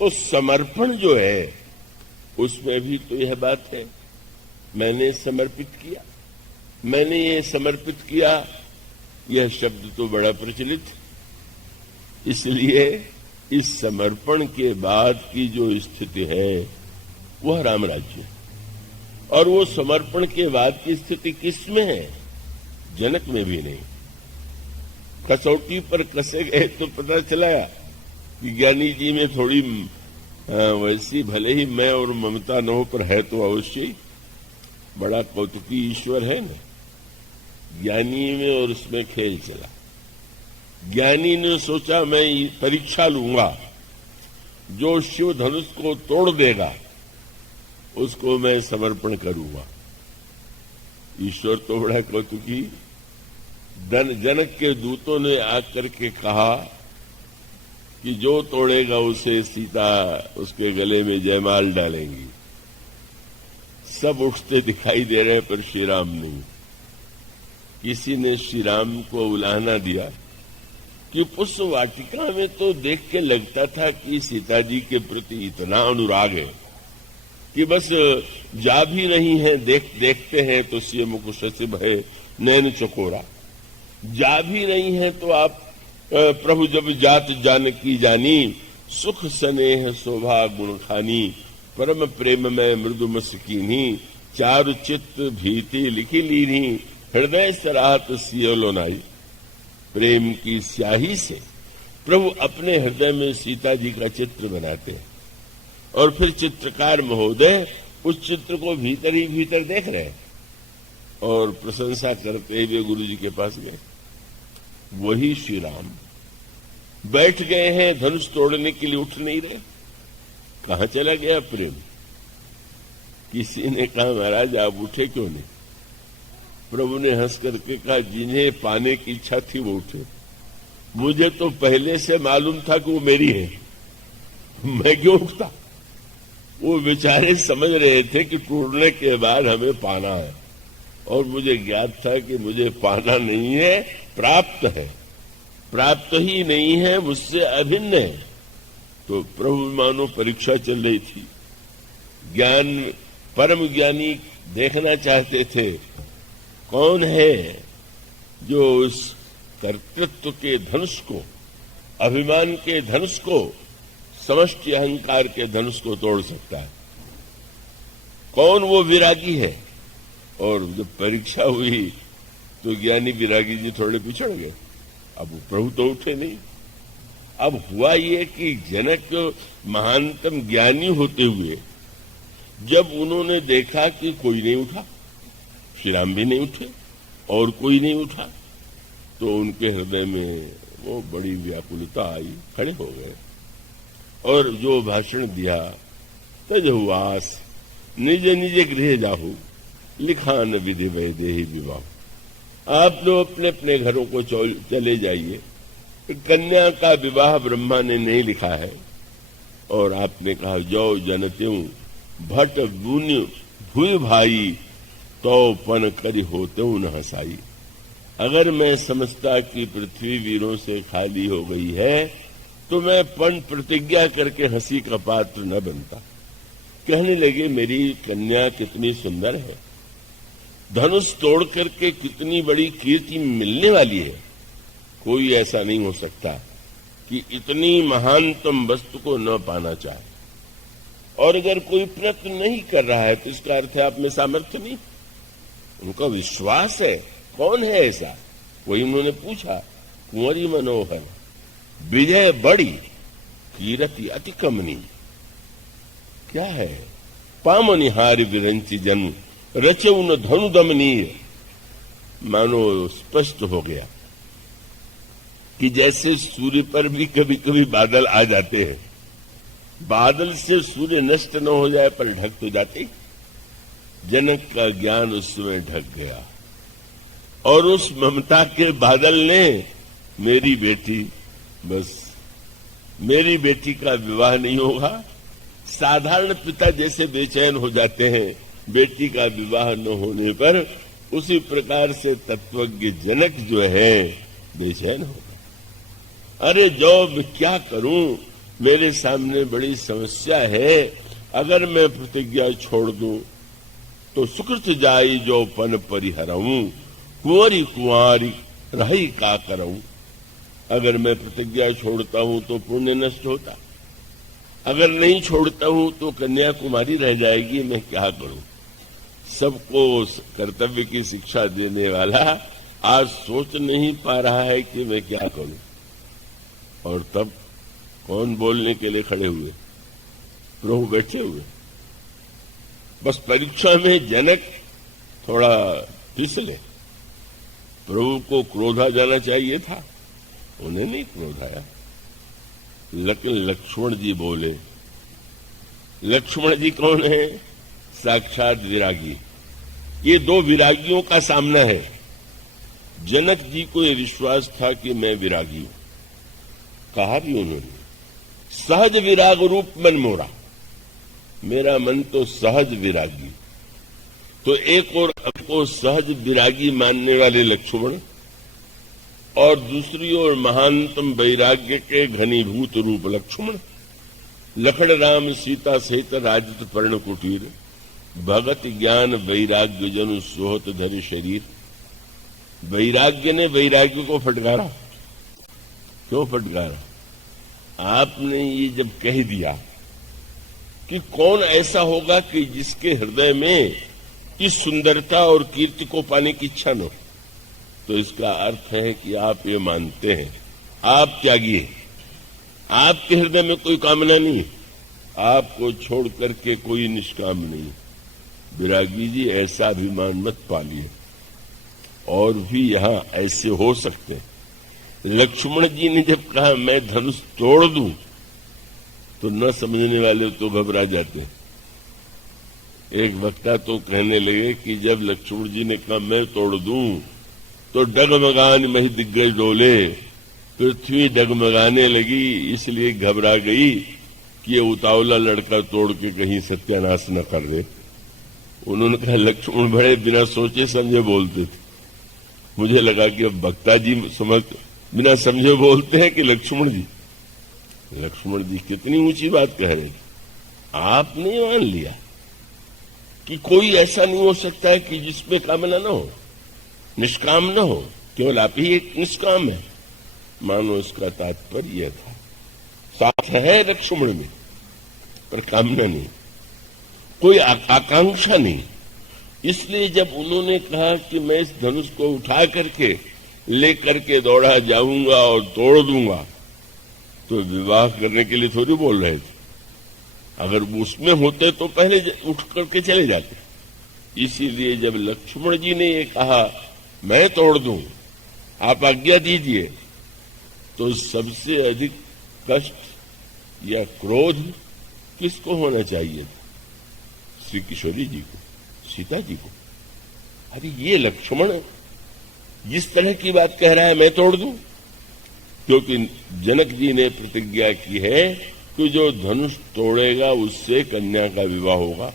तो समर्पण जो है उसमें भी तो यह बात है, मैंने समर्पित किया, मैंने ये समर्पित किया, यह शब्द तो बड़ा प्रचलित है। इसलिए इस समर्पण के बाद की जो स्थिति है वह राम राज्य है। और वो समर्पण के बाद की स्थिति किसमें है? जनक में भी नहीं। कसौटी पर कसे गए तो पता चला कि ज्ञानी जी में थोड़ी वैसी भले ही मैं और ममता न हो पर है तो अवश्य ही बड़ा कौतुकी ईश्वर है ना। ज्ञानी में और उसमें खेल चला। ज्ञानी ने सोचा मैं परीक्षा लूंगा, जो शिव धनुष को तोड़ देगा उसको मैं समर्पण करूंगा। ईश्वर तो बड़ा कौतुकी। जनक के दूतों ने आकर के कहा कि जो तोड़ेगा उसे सीता उसके गले में जयमाल डालेंगी। सब उठते दिखाई दे रहे पर श्री राम नहीं। किसी ने श्री राम को उलाहना दिया कि पुष्प वाटिका में तो देख के लगता था कि सीता जी के प्रति इतना अनुराग है कि बस जा भी नहीं है, देखते हैं तो सिय मुख शशि भय नैन चकोरा। जा भी नहीं है तो आप प्रभु जब जात जानकी जानी, सुख स्नेह शोभा गुण खानी, परम प्रेम में मृदु मस्कीनी, चारु चित्त भीति लिखी लीनी, हृदय सराहत सियोलो नाई। प्रेम की स्याही से प्रभु अपने हृदय में सीता जी का चित्र बनाते हैं और फिर चित्रकार महोदय उस चित्र को भीतर ही भीतर देख रहे हैं और प्रशंसा करते हुए गुरु जी के पास गए। वही श्री राम बैठ गए हैं, धनुष तोड़ने के लिए उठ नहीं रहे। कहां चला गया प्रेम? किसी ने कहा महाराज आप उठे क्यों नहीं? प्रभु ने हंस करके कहा जिन्हें पाने की इच्छा थी वो उठे। मुझे तो पहले से मालूम था कि वो मेरी है, मैं क्यों उठता? वो बेचारे समझ रहे थे कि टूटने के बाद हमें पाना है और मुझे ज्ञात था कि मुझे पाना नहीं है, प्राप्त है। प्राप्त ही नहीं है, मुझसे अभिन्न है। तो प्रभु मानो परीक्षा चल रही थी। ज्ञान परम ज्ञानी देखना चाहते थे कौन है जो उस कर्तृत्व के धनुष को, अभिमान के धनुष को, समष्टि अहंकार के धनुष को तोड़ सकता है। कौन वो विरागी है? और जब परीक्षा हुई तो ज्ञानी विरागी जी थोड़े पिछड़ गए। अब प्रभु तो उठे नहीं। अब हुआ ये कि जनक महानतम ज्ञानी होते हुए जब उन्होंने देखा कि कोई नहीं उठा, श्री राम भी नहीं उठे और कोई नहीं उठा, तो उनके हृदय में वो बड़ी व्याकुलता आई, खड़े हो गए और जो भाषण दिया, तजहुआस निज निज गृह जाहू, लिखान विधि वैदेही विवाह। आप लोग अपने अपने घरों को चले जाइए। कन्या का विवाह ब्रह्मा ने नहीं लिखा है और आपने कहा जो जनत्यूं भट बुनि भूय भाई, तो पन करी होते न हंसाई। अगर मैं समझता कि पृथ्वी वीरों से खाली हो गई है तो मैं पण प्रतिज्ञा करके हंसी का पात्र न बनता। कहने लगे मेरी कन्या कितनी सुंदर है, धनुष तोड़ करके कितनी बड़ी कीर्ति मिलने वाली है। कोई ऐसा नहीं हो सकता कि इतनी महानतम वस्तु को न पाना चाहे। और अगर कोई प्रयत्न नहीं कर रहा है तो इसका अर्थ है आप में सामर्थ्य नहीं। उनका विश्वास है। कौन है ऐसा? वही उन्होंने पूछा। कुंवरी मनोहर विजय बड़ी कीरति अति कमनी। क्या है? पामनिहार विरंची जन्म रचे उन धनु दमनीय। मानो स्पष्ट हो गया कि जैसे सूर्य पर भी कभी कभी बादल आ जाते हैं, बादल से सूर्य नष्ट न हो जाए पर ढक तो जाते। जनक का ज्ञान उस समय ढक गया और उस ममता के बादल ने मेरी बेटी, बस मेरी बेटी का विवाह नहीं होगा। साधारण पिता जैसे बेचैन हो जाते हैं बेटी का विवाह न होने पर, उसी प्रकार से तत्वज्ञ जनक जो है बेचैन हो गया। अरे जो मैं क्या करूं, मेरे सामने बड़ी समस्या है। अगर मैं प्रतिज्ञा छोड़ दूं तो सुकृत जाई जो पन परिहरऊं, कुंवरी कुंवारी रही का करऊं। अगर मैं प्रतिज्ञा छोड़ता हूं तो पुण्य नष्ट होता, अगर नहीं छोड़ता हूं तो कन्याकुमारी रह जाएगी। मैं क्या करूं? सबको कर्तव्य की शिक्षा देने वाला आज सोच नहीं पा रहा है कि मैं क्या करूं। और तब कौन बोलने के लिए खड़े हुए? प्रभु बैठे हुए। बस परीक्षा में जनक थोड़ा फिसले। प्रभु को क्रोध आ जाना चाहिए था, उन्हें नहीं क्रोध आया। लेकिन लक्ष्मण जी बोले। लक्ष्मण जी कौन है? साक्षात विरागी। ये दो विरागियों का सामना है। जनक जी को यह विश्वास था कि मैं विरागी हूं, कहा भी उन्होंने, सहज विराग रूप मन मोरा। मेरा मन तो सहज विरागी। तो एक और आपको सहज विरागी मानने वाले लक्ष्मण और दूसरी ओर महानतम वैराग्य के घनीभूत रूप लक्ष्मण। लखन राम सीता सहित राजत पर्ण कुटीर, भगत ज्ञान वैराग्य जन सोहत धरि शरीर। वैराग्य ने वैराग्य को फटकारा। क्यों फटकारा? आपने ये जब कह दिया कि कौन ऐसा होगा कि जिसके हृदय में इस सुंदरता और कीर्ति को पाने की इच्छा न हो, तो इसका अर्थ है कि आप ये मानते हैं आप त्यागी हैं, आपके हृदय में कोई कामना नहीं, आपको छोड़ करके कोई निष्काम नहीं। विरागी जी, ऐसा अभिमान मत पालिए। और भी यहां ऐसे हो सकते हैं। लक्ष्मण जी ने जब कहा मैं धनुष तोड़ दूं, तो न समझने वाले तो घबरा जाते हैं। एक वक्ता तो कहने लगे कि जब लक्ष्मण जी ने कहा मैं तोड़ दूं, तो डगमगान मही दिग्गज डोले, पृथ्वी डगमगाने लगी। इसलिए घबरा गई कि ये उतावला लड़का तोड़ के कहीं सत्यानाश न कर दे। उन्होंने कहा लक्ष्मण बड़े बिना सोचे समझे बोलते थे। मुझे लगा कि अब वक्ता जी समझ बिना समझे बोलते हैं कि लक्ष्मण जी। लक्ष्मण जी कितनी ऊंची बात कह रहे हैं। आपने मान लिया कि कोई ऐसा नहीं हो सकता है कि जिसमें कामना न हो, निष्काम न हो, केवल आप ही एक निष्काम है। मानो इसका तात्पर्य था साथ है लक्ष्मण में, पर कामना नहीं, कोई आकांक्षा नहीं। इसलिए जब उन्होंने कहा कि मैं इस धनुष को उठा करके लेकर के दौड़ा जाऊंगा और तोड़ दूंगा, तो विवाह करने के लिए थोड़ी बोल रहे थे। अगर वो उसमें होते तो पहले उठ करके चले जाते। इसीलिए जब लक्ष्मण जी ने ये कहा मैं तोड़ दूं, आप आज्ञा दीजिए, तो सबसे अधिक कष्ट या क्रोध किसको होना चाहिए था? श्री किशोरी जी को, सीता जी को। अरे ये लक्ष्मण जिस तरह की बात कह रहा है मैं तोड़ दूं, क्योंकि जनक जी ने प्रतिज्ञा की है कि जो धनुष तोड़ेगा उससे कन्या का विवाह होगा।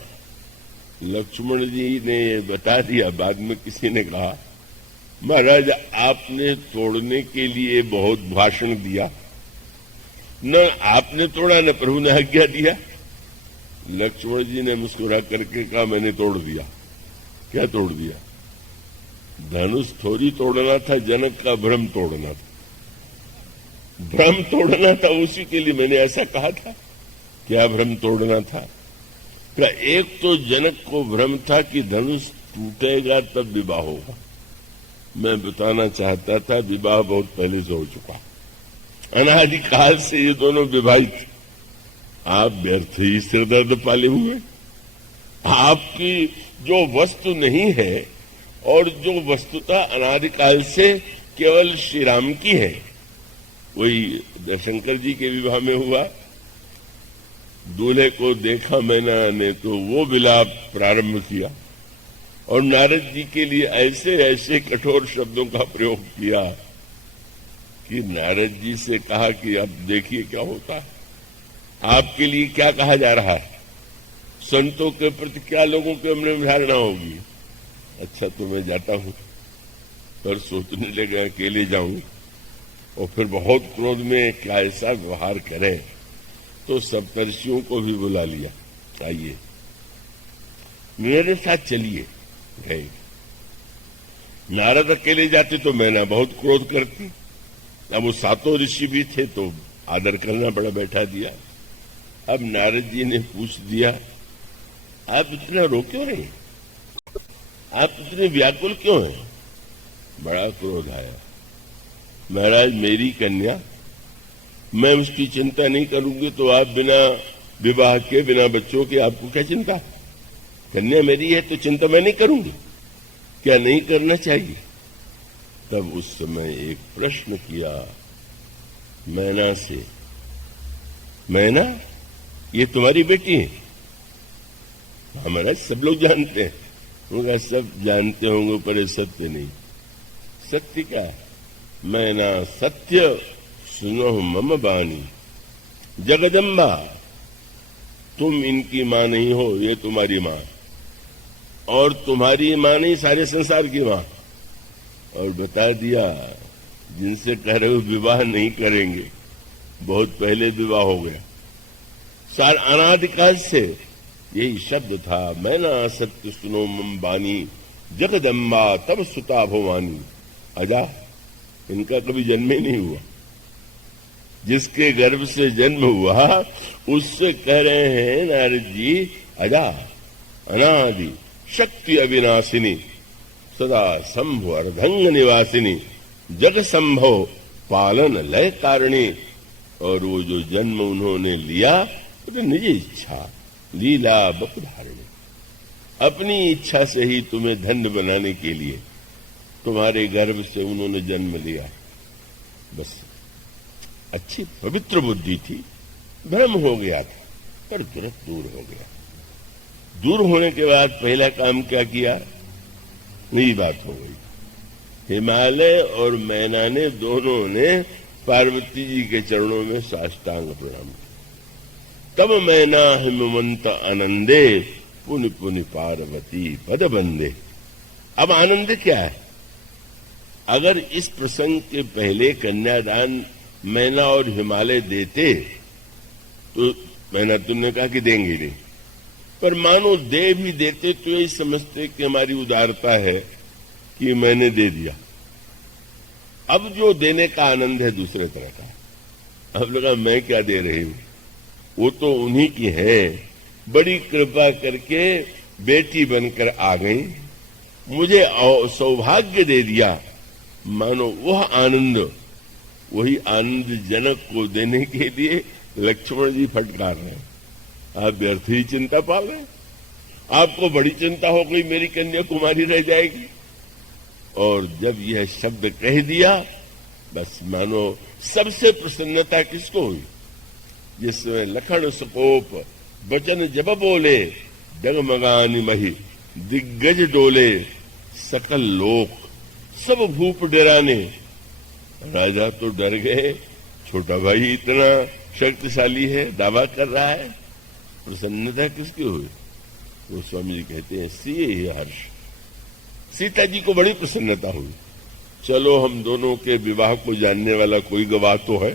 लक्ष्मण जी ने बता दिया। बाद में किसी ने कहा महाराज आपने तोड़ने के लिए बहुत भाषण दिया, न आपने तोड़ा न प्रभु ने आज्ञा दिया। लक्ष्मण जी ने मुस्कुरा करके कहा मैंने तोड़ दिया। क्या तोड़ दिया? धनुष थोड़ी तोड़ना था, जनक का भ्रम तोड़ना था। भ्रम तोड़ना था, उसी के लिए मैंने ऐसा कहा था। क्या भ्रम तोड़ना था? क्या एक तो जनक को भ्रम था कि धनुष टूटेगा तब विवाह होगा। मैं बताना चाहता था विवाह बहुत पहले से हो चुका, अनादिकाल से ये दोनों विवाहित। आप व्यर्थ ही सिरदर्द पाले हुए। आपकी जो वस्तु नहीं है और जो वस्तुता अनादिकाल से केवल श्री राम की है, वही शंकर जी के विवाह में हुआ। दूल्हे को देखा मैना ने तो वो विलाप प्रारंभ किया और नारद जी के लिए ऐसे ऐसे कठोर शब्दों का प्रयोग किया कि नारद जी से कहा कि अब देखिए क्या होता है, आपके लिए क्या कहा जा रहा है, संतों के प्रति क्या लोगों के मन में धारणा होगी। अच्छा तो मैं जाता हूं। पर सोचने लगा अकेले जाऊं और फिर बहुत क्रोध में क्या ऐसा व्यवहार करें तो सप्तर्षियों को भी बुला लिया, आइए मेरे साथ चलिए। गए। नारद अकेले जाते तो मैना बहुत क्रोध करती। अब वो सातों ऋषि भी थे तो आदर करना बड़ा बैठा दिया। अब नारद जी ने पूछ दिया, आप इतना रो क्यों रहे, आप इतने व्याकुल क्यों हैं? बड़ा क्रोध आया। महाराज मेरी कन्या, मैं उसकी चिंता नहीं करूंगी तो आप बिना विवाह के, बिना बच्चों के आपको क्या चिंता? कन्या मेरी है तो चिंता मैं नहीं करूंगी, क्या नहीं करना चाहिए? तब उस समय एक प्रश्न किया मैना से, मैना ये तुम्हारी बेटी है? हमारा सब लोग जानते हैं। उनका सब जानते होंगे पर ये सत्य नहीं। सत्य क्या है? मैना सत्य सुनो मम बानी, जगदम्बा तुम इनकी मां नहीं हो, ये तुम्हारी मां, और तुम्हारी मां नहीं सारे संसार की मां। और बता दिया जिनसे कह रहे हो विवाह नहीं करेंगे, बहुत पहले विवाह हो गया। सार अनादिकाल से यही शब्द था, मैना सत्य सुनो मम बानी, जगदम्बा तब सुता भवानी। अजा इनका कभी जन्म ही नहीं हुआ। जिसके गर्भ से जन्म हुआ उससे कह रहे हैं नारद जी, अजा अनादि शक्ति अविनाशिनी, सदा संभव अर्धंग निवासिनी, जग संभव पालन लय कारिणी। और वो जो जन्म उन्होंने लिया वो निज इच्छा लीला बपधारिणी, अपनी इच्छा से ही तुम्हें धन्य बनाने के लिए तुम्हारे गर्भ से उन्होंने जन्म लिया। बस अच्छी पवित्र बुद्धि थी, भ्रम हो गया था पर तुरंत दूर हो गया। दूर होने के बाद पहला काम क्या किया? नई बात हो गई। हिमालय और मैना ने दोनों ने पार्वती जी के चरणों में साष्टांग प्रणाम किया। तब मैना हिमवंत आनंदे, पुनि पुनि पार्वती पद बंदे। अब आनंद क्या है? अगर इस प्रसंग के पहले कन्यादान मैना और हिमालय देते तो मैना तुमने कहा कि देंगे नहीं, पर मानो दे भी देते तो यही समझते कि हमारी उदारता है कि मैंने दे दिया। अब जो देने का आनंद है दूसरे तरह का। अब लगा मैं क्या दे रही हूं, वो तो उन्हीं की है, बड़ी कृपा करके बेटी बनकर आ गई, मुझे सौभाग्य दे दिया। मानो वह आनंद, वही आनंद जनक को देने के लिए लक्ष्मण जी फटकार रहे हैं। आप व्यर्थ ही चिंता पाल रहे हैं। आपको बड़ी चिंता हो गई मेरी कन्या कुमारी रह जाएगी, और जब यह शब्द कह दिया बस मानो सबसे प्रसन्नता किसको हुई? जिसमें लखन सकोप वचन जब बोले, डगमगानी मही दिग्गज डोले, सकल लोक सब भूप डराने। राजा तो डर गए, छोटा भाई इतना शक्तिशाली है, दावा कर रहा है, प्रसन्नता किसकी हुई? वो स्वामी जी कहते हैं सिए ही हर्ष। सीता जी को बड़ी प्रसन्नता हुई। चलो हम दोनों के विवाह को जानने वाला कोई गवाह तो है।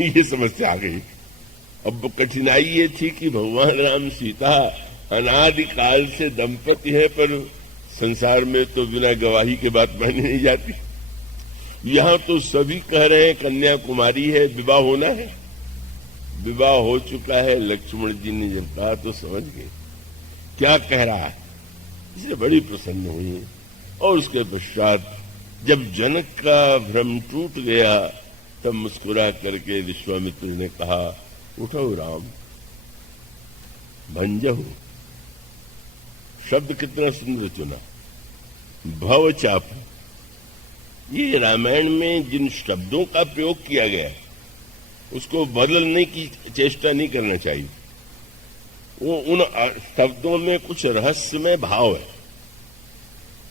ये समस्या आ गई। अब कठिनाई ये थी कि भगवान राम सीता अनादिकाल से दंपति है, पर संसार में तो बिना गवाही के बात मानी नहीं जाती। यहां तो सभी कह रहे हैं कन्या कुमारी है, विवाह होना है। विवाह हो चुका है। लक्ष्मण जी ने जब कहा तो समझ गए क्या कह रहा है, इसलिए बड़ी प्रसन्न हुई। और उसके पश्चात जब जनक का भ्रम टूट गया तब मुस्कुरा करके विश्वामित्र ने कहा, उठो राम, भंजहु। शब्द कितना सुंदर चुना, भव चापू। ये रामायण में जिन शब्दों का प्रयोग किया गया है उसको बदलने की चेष्टा नहीं करना चाहिए। वो उन शब्दों में कुछ रहस्यमय भाव है।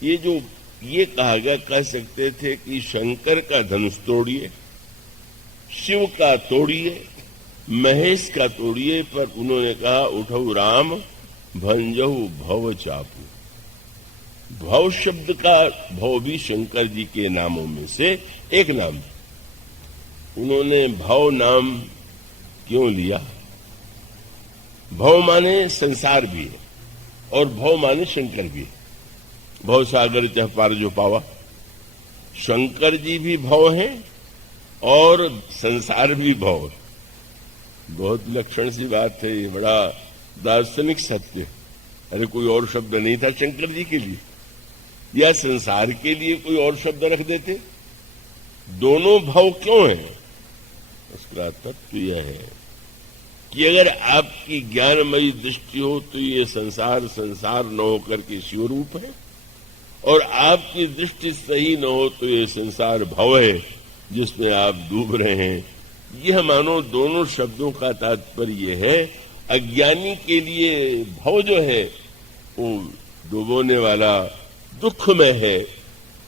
ये जो ये कहा गया, कह सकते थे कि शंकर का धनुष तोड़िए, शिव का तोड़िए, महेश का तोड़िए, पर उन्होंने कहा उठो राम, भंजहु भव चापू। भव शब्द का, भव भी शंकर जी के नामों में से एक नाम। उन्होंने भव नाम क्यों लिया? भव माने संसार भी है और भव माने शंकर भी है। भव सागर तह पार जो पावा, शंकर जी भी भव हैं और संसार भी भव है। बहुत लक्षण सी बात है, ये बड़ा दार्शनिक सत्य। अरे कोई और शब्द नहीं था शंकर जी के लिए या संसार के लिए कोई और शब्द रख देते? दोनों भव क्यों हैं? उसका तत्व यह है कि अगर आपकी ज्ञानमयी दृष्टि हो तो ये संसार संसार न होकर के शिवरूप है, और आपकी दृष्टि सही न हो तो ये संसार भव है जिसमें आप डूब रहे हैं। यह मानो दोनों शब्दों का तात्पर्य है, अज्ञानी के लिए भव जो है वो डुबोने वाला दुखमय है,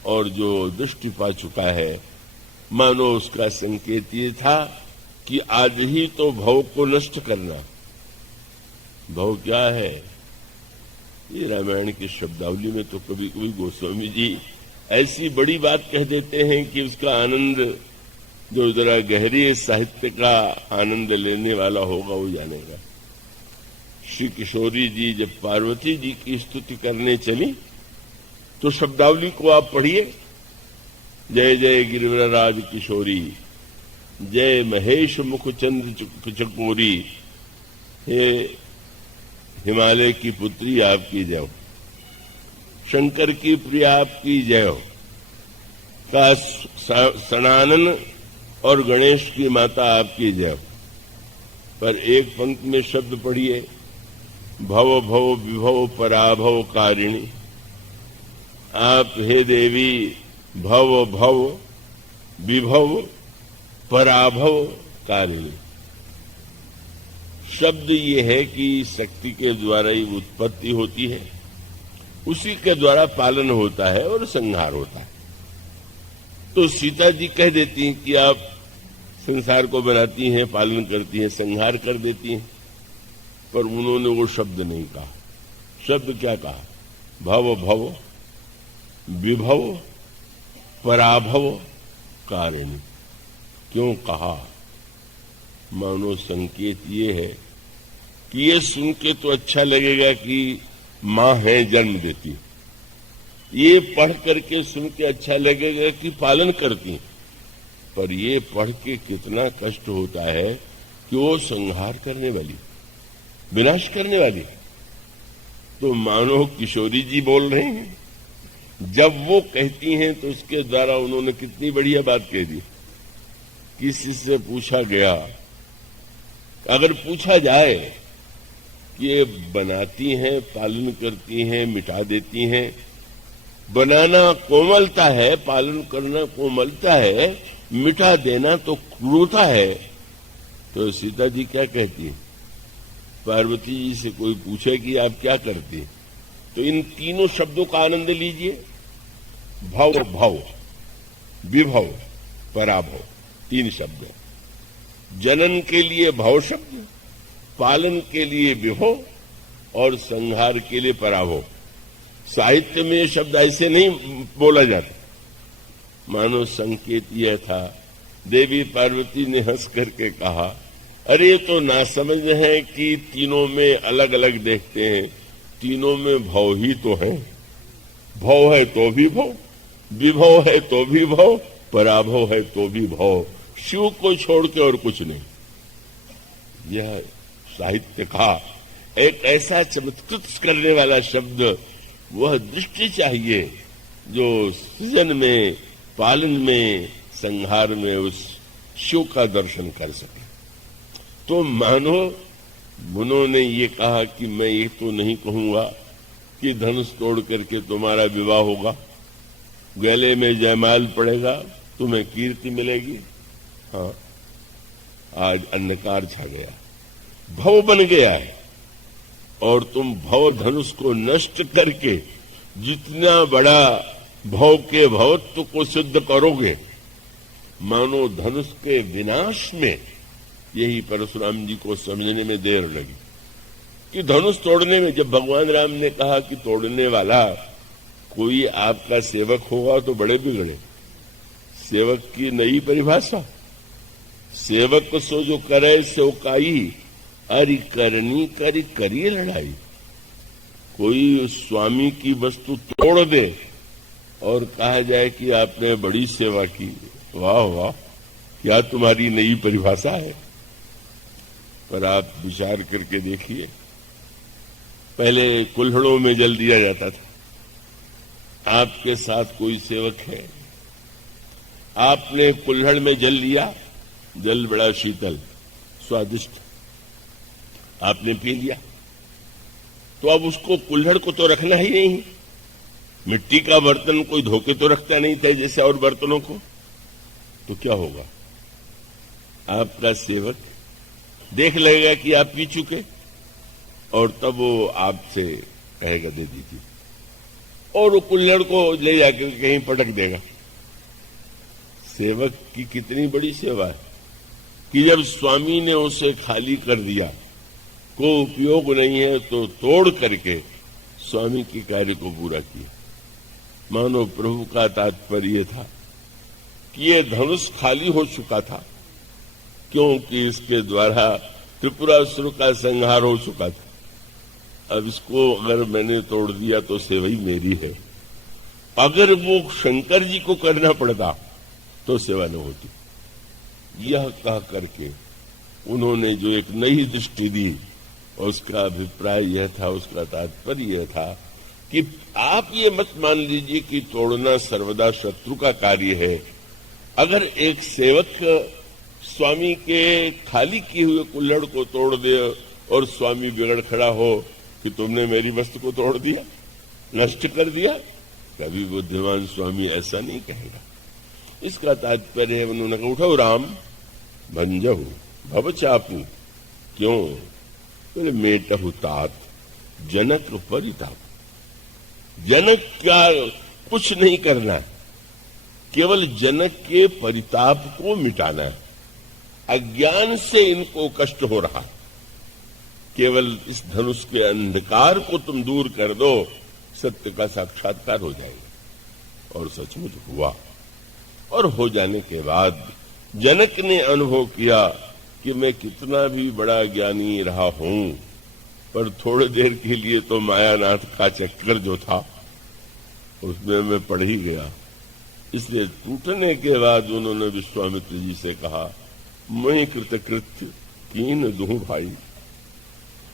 और जो दृष्टि पा चुका है मानो उसका संकेत ये था कि आज ही तो भव को नष्ट करना। भव क्या है? ये रामायण की शब्दावली में तो कभी कभी गोस्वामी जी ऐसी बड़ी बात कह देते हैं कि उसका आनंद जो जरा गहरी साहित्य का आनंद लेने वाला होगा वो जानेगा। श्री किशोरी जी जब पार्वती जी की स्तुति करने चली तो शब्दावली को आप पढ़िए। जय जय गिरिवरराज किशोरी, जय महेश मुख चंद्र चकोरी, हे हिमालय की पुत्री आपकी जय हो, शंकर की प्रिया आपकी जय हो, का सनानन और गणेश की माता आपकी जय हो। पर एक पंक्ति में शब्द पढ़िए, भव भव विभव पराभव कारिणी। आप हे देवी भव भव विभव पराभव कारिणी। शब्द ये है कि शक्ति के द्वारा ही उत्पत्ति होती है, उसी के द्वारा पालन होता है और संहार होता है। तो सीता जी कह देती हैं कि आप संसार को बनाती हैं, पालन करती हैं, संहार कर देती हैं, पर उन्होंने वो शब्द नहीं कहा। शब्द क्या कहा? भव भव विभव पराभव कारिणी। क्यों कहा? मानो संकेत ये है कि ये सुन के तो अच्छा लगेगा कि मां है जन्म देती, ये पढ़ करके सुन के अच्छा लगेगा कि पालन करती, पर ये पढ़ के कितना कष्ट होता है कि वो संहार करने वाली, विनाश करने वाली। तो मानो किशोरी जी बोल रहे हैं, जब वो कहती हैं तो उसके द्वारा उन्होंने कितनी बढ़िया बात कह दी। किसी से पूछा गया, अगर पूछा जाए कि ये बनाती हैं, पालन करती हैं, मिटा देती हैं, बनाना कोमलता है, पालन करना कोमलता है, मिटा देना तो क्रूरता है, तो सीता जी क्या कहती है? पार्वती जी से कोई पूछे कि आप क्या करती हैं, तो इन तीनों शब्दों का आनंद लीजिए। भव भव विभव पराभव, तीन शब्द। जनन के लिए भव शब्द, पालन के लिए विभव और संहार के लिए पराभव। साहित्य में ये शब्द ऐसे नहीं बोला जाता। मानो संकेत यह था, देवी पार्वती ने हंस करके कहा, अरे ये तो नासमझ है कि तीनों में अलग अलग देखते हैं, तीनों में भव ही तो है। भव है तो भी भव, विभव है तो भी भव, पराभव है तो भी भव। शिव को छोड़ के और कुछ नहीं। यह साहित्य का एक ऐसा चमत्कृत करने वाला शब्द, वह दृष्टि चाहिए जो सृजन में, पालन में, संहार में उस शिव का दर्शन कर सके। तो मानो उन्होंने ये कहा कि मैं ये तो नहीं कहूंगा कि धनुष तोड़ करके तुम्हारा विवाह होगा, गले में जयमाल पड़ेगा, तुम्हें कीर्ति मिलेगी। हाँ, आज अंधकार छा गया, भव बन गया है, और तुम भव धनुष को नष्ट करके जितना बड़ा भव के भवत्व को सिद्ध करोगे, मानो धनुष के विनाश में, यही परशुराम जी को समझने में देर लगी कि धनुष तोड़ने में, जब भगवान राम ने कहा कि तोड़ने वाला कोई आपका सेवक होगा तो बड़े बिगड़े। सेवक की नई परिभाषा, सेवक सो जो करे सो काई, अरि करनी करी करिए लड़ाई। कोई स्वामी की वस्तु तोड़ दे और कहा जाए कि आपने बड़ी सेवा की, वाह वाह, क्या तुम्हारी नई परिभाषा है। पर आप विचार करके देखिए, पहले कुल्हड़ों में जल दिया जाता था। आपके साथ कोई सेवक है, आपने कुल्हड़ में जल लिया, जल बड़ा शीतल स्वादिष्ट, आपने पी लिया, तो अब उसको कुल्हड़ को तो रखना ही नहीं। मिट्टी का बर्तन कोई धोके तो रखता नहीं था जैसे और बर्तनों को, तो क्या होगा? आपका सेवक देख लगेगा कि आप पी चुके, और तब वो आपसे कहेगा दे दीजिए, और वो कुल्हड़ को ले जाकर कहीं पटक देगा। सेवक की कितनी बड़ी सेवा है कि जब स्वामी ने उसे खाली कर दिया, को उपयोग नहीं है, तो तोड़ करके स्वामी के कार्य को पूरा किया। मानो प्रभु का तात्पर्य था कि ये धनुष खाली हो चुका था, क्योंकि इसके द्वारा त्रिपुरासुर का संहार हो चुका था। अब इसको अगर मैंने तोड़ दिया तो सेवा ही मेरी है। अगर वो शंकर जी को करना पड़ता तो सेवा न होती। यह कह करके उन्होंने जो एक नई दृष्टि दी, उसका अभिप्राय यह था, उसका तात्पर्य यह था कि आप ये मत मान लीजिए कि तोड़ना सर्वदा शत्रु का कार्य है। अगर एक सेवक स्वामी के खाली किए हुए कुल्हड़ को तोड़ दे और स्वामी बिगड़ खड़ा हो कि तुमने मेरी वस्तु को तोड़ दिया, नष्ट कर दिया, कभी बुद्धिमान स्वामी ऐसा नहीं कहेगा। इसका तात्पर्य है, उन्होंने कहा उठो राम भंजहु भव चापू, क्यों? बोले मेटहु तात जनक परिताप। जनक का कुछ नहीं करना, केवल जनक के परिताप को मिटाना है। अज्ञान से इनको कष्ट हो रहा, केवल इस धनुष के अंधकार को तुम दूर कर दो, सत्य का साक्षात्कार हो जाएगा। और सचमुच हुआ, और हो जाने के बाद जनक ने अनुभव किया कि मैं कितना भी बड़ा ज्ञानी रहा हूं, पर थोड़ी देर के लिए तो मायानाथ का चक्कर जो था उसमें मैं पड़ ही गया। इसलिए टूटने के बाद उन्होंने विश्वामित्र जी से कहा, मैं कृतकृत्य कीन दूं भाई।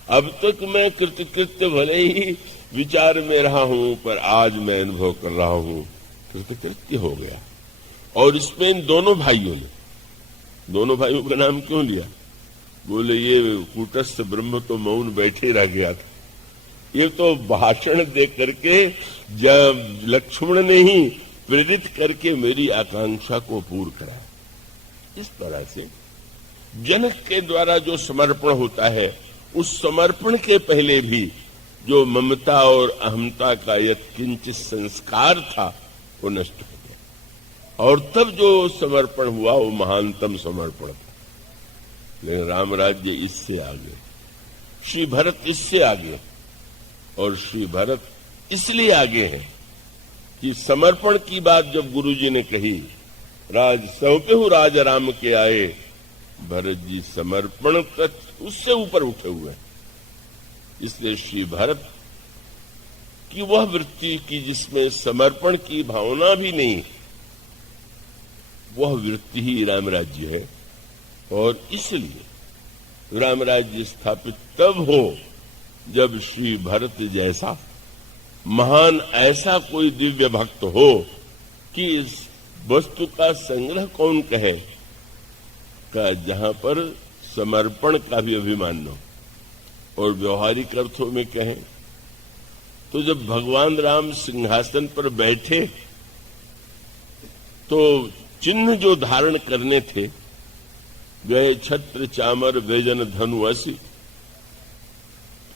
अब तक मैं कृतकृत्य भले ही विचार में रहा हूं, पर आज मैं अनुभव कर रहा हूं कृतकृत्य हो गया। और इसमें इन दोनों भाइयों का नाम क्यों लिया? बोले ये कूटस्थ ब्रह्म तो मौन बैठे रह गया था, ये तो भाषण दे करके जब लक्ष्मण ने ही प्रेरित करके मेरी आकांक्षा को पूर्ण कराया। इस तरह से जनक के द्वारा जो समर्पण होता है, उस समर्पण के पहले भी जो ममता और अहमता का यत्किंचित संस्कार था वो नष्ट हो गया, और तब जो समर्पण हुआ वो महानतम समर्पण था। लेकिन राम राज्य इससे आगे, श्री भरत इससे आगे, और श्री भरत इसलिए आगे हैं कि समर्पण की बात जब गुरुजी ने कही, राज सौंपेहु राज राम के आए, भरत जी समर्पण तक उससे ऊपर उठे हुए हैं। इसलिए श्री भरत की वह वृत्ति की जिसमें समर्पण की भावना भी नहीं, वह वृत्ति ही राम राज्य है। और इसलिए राम राज्य स्थापित तब हो जब श्री भरत जैसा महान ऐसा कोई दिव्य भक्त हो कि इस वस्तु का संग्रह कौन कहे, का जहां पर समर्पण का भी अभिमान हो। और व्यवहारिक अर्थों में कहें तो जब भगवान राम सिंहासन पर बैठे तो चिन्ह जो धारण करने थे, गए छत्र चामर व्यजन धनु असी,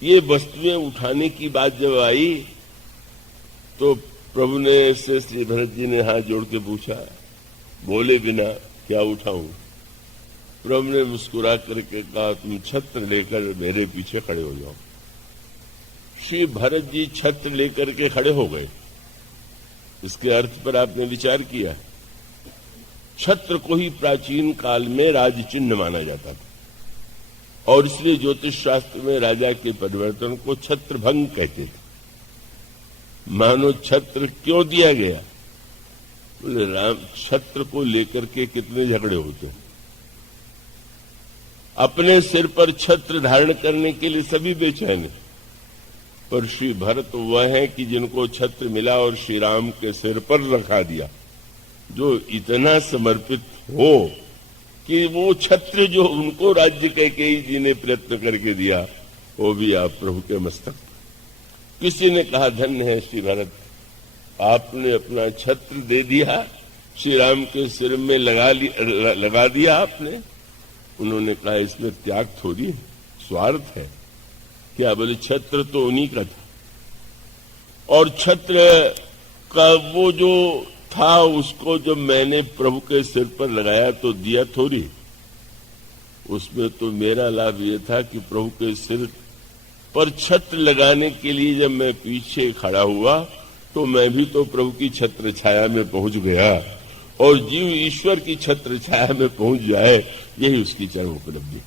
ये वस्तुएं उठाने की बात जब आई तो प्रभु ने से श्री भरत जी ने हाथ जोड़ के पूछा, बोले बिना क्या उठाऊं? प्रभु ने मुस्कुरा करके कहा, तुम छत्र लेकर मेरे पीछे खड़े हो जाओ। श्री भरत जी छत्र लेकर के खड़े हो गए। इसके अर्थ पर आपने विचार किया? छत्र को ही प्राचीन काल में राज चिन्ह माना जाता था, और इसलिए ज्योतिष शास्त्र में राजा के परिवर्तन को छत्र भंग कहते थे। मानो छत्र क्यों दिया गया? बोले राम, छत्र को लेकर के कितने झगड़े होते हैं। अपने सिर पर छत्र धारण करने के लिए सभी बेचैन हैं, पर श्री भरत वह हैं कि जिनको छत्र मिला और श्री राम के सिर पर रखा दिया, जो इतना समर्पित हो कि वो छत्र जो उनको राज्य कैकेयी जी ने प्रयत्न करके दिया, वो भी आप प्रभु के मस्तक। किसी ने कहा धन्य है श्री भरत, आपने अपना छत्र दे दिया, श्री राम के सिर में लगा दिया आपने। उन्होंने कहा इसमें त्याग थोड़ी है, स्वार्थ है। क्या बोले? छत्र तो उन्हीं का था, और छत्र का वो जो था उसको जब मैंने प्रभु के सिर पर लगाया तो दिया थोड़ी। उसमें तो मेरा लाभ ये था कि प्रभु के सिर पर छत्र लगाने के लिए जब मैं पीछे खड़ा हुआ तो मैं भी तो प्रभु की छत्र छाया में पहुंच गया, और जीव ईश्वर की छत्र छाया में पहुंच जाए, यही उसकी चरम उपलब्धि।